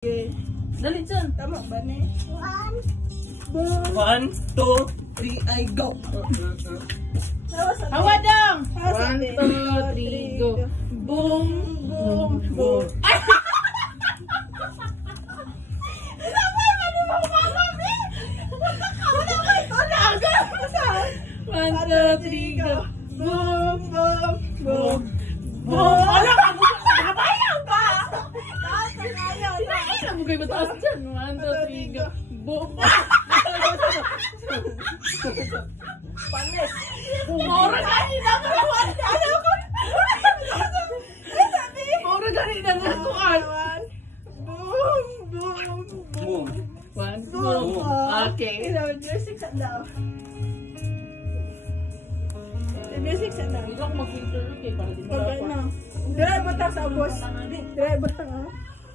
Okay. Dali dyan. Tama ba ni? 1, 2, 3, I go. Hawa dong. 1, 1, 2, 3, go. Boom, boom, boom. Ay! One, two, three, go. Boom, boom, boom, boom. Ano ka? Nakabayaw ka! Ano mo kayo mataas dyan? 1, 2, 3, go. Boom. Panis. Mora ganina ka naman. Ano ko? Mora ganina ka kuan. Boom, boom, boom. 1, boom. Okay. Music sa daw. Music sa daw. Hindi ako mag-filter kay para din Okay na. Dira butang sa boss. Dira butang ah.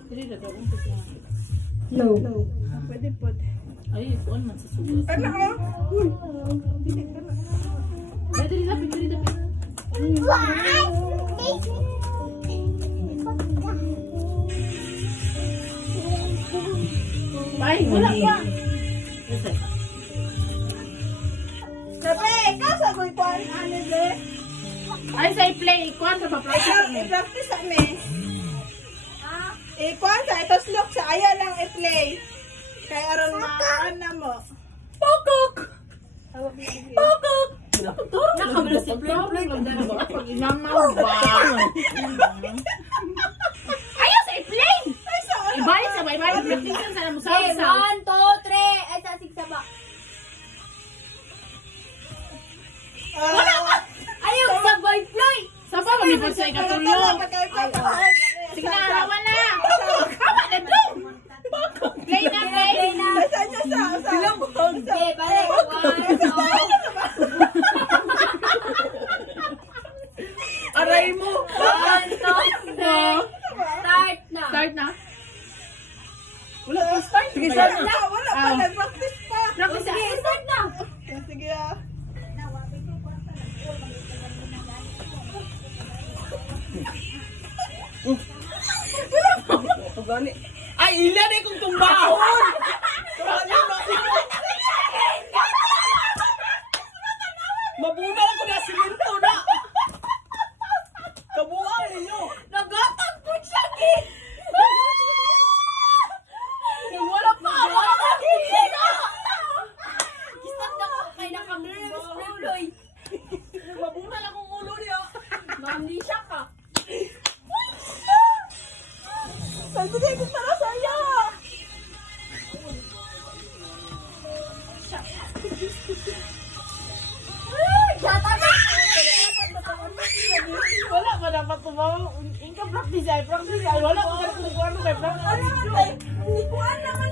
Dili na daw umpit na. No. Pwede po. Ay, kuan man sa sugas. Ano ah? Uy. Ay, dili lapit, dili lapit. Bye, wala pa. Yes, Sabi, ikaw sa ko'y kuhan, ano de? ay, say play. Kuan sa pa-practice mo. I-practice sa me. Kuhan sa, ito slok sa, ayaw lang i-play. Kaya aron makaan na mo. Pokok! Pokok! Nakaturo. Nakabala si play. Inamaw ba? Ayaw sa i-play! Ibalik sa ba? Ibalik practice sa mo sa Okay, 1, 2, 3. Ay, sa sigsaba. Ayaw sa boy fly. Sa ba kami po sa ikatulong? Sige na, arawan na! Hawa na doon! Play na, play! Saan niya sa? Okay, pare. 1, 2. Aray mo! 1, 2, 3. Start na. Start na? Wala pa start. Sige, Wala start na. na, wala pa, nag-practice pa. Practice na. Sige, start na. Sige ah. Gani. Ay, ilan eh kung tumbahon! Mabuna lang ko na simento na! Kabuang ninyo! Nagatang po siya, Ki. Wala pa! Wala pa! Stop na ko. Kaya nakamera ng spray. Mabuna lang kong ulo niya. Mamlisya ka. Sabi ko para sa'yo. Wala pa dapat tumawa. Inka practice ay. Practice ay. Wala pa dapat tumawa. Kaya practice. Ano naman tayo? Hindi ko naman